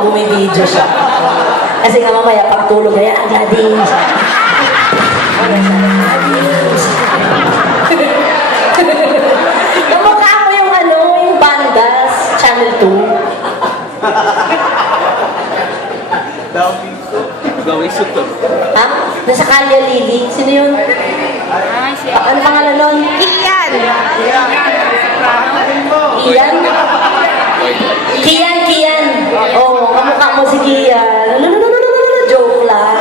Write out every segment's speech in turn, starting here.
pag bumibidyo siya. Kasi nga mamaya, pagtulog, kaya, Gladys. Kamukha ko yung yung Bandas, Channel 2. Gawing suto. Ha? Nasa Kalya Lily. Sino yun? Ano pangalan nun? Iyan! Iyan? Kian. Oh, kamukha mo si Kian. Joke lang.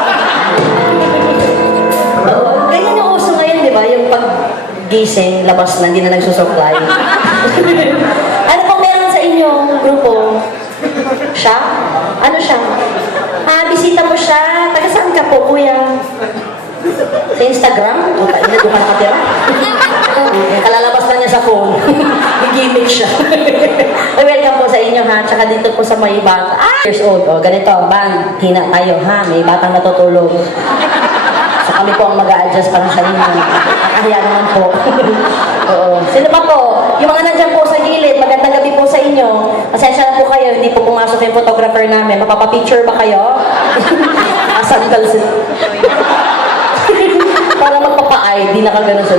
Ganyan yung uso ngayon, di ba? Yung pag-gising, labas na, hindi na nagsusupply. Ano pong meron sa inyong grupo? Siya? Ano siya? Bisita mo siya. Taga saan ka po, kuya? Sa Instagram? Doon ka nakatira. Kalalabas lang niya sa phone. Nag-gimmick siya. Welcome po sa inyo, ha? Tsaka dito po sa may bata. Years old. O, ganito, band. Hina tayo, ha? May batang natutulog. So kami po ang mag-a-adjust para sa inyo. Nakahiya naman po. Oo. Sino pa po? Yung mga nandyan po sa gilid, magandang gabi po sa inyo. Pasensya na po kayo, hindi po pumasok yung photographer namin. Mapapapicture ba kayo? Asandal sila. Para magpapa-ID, nakagano sa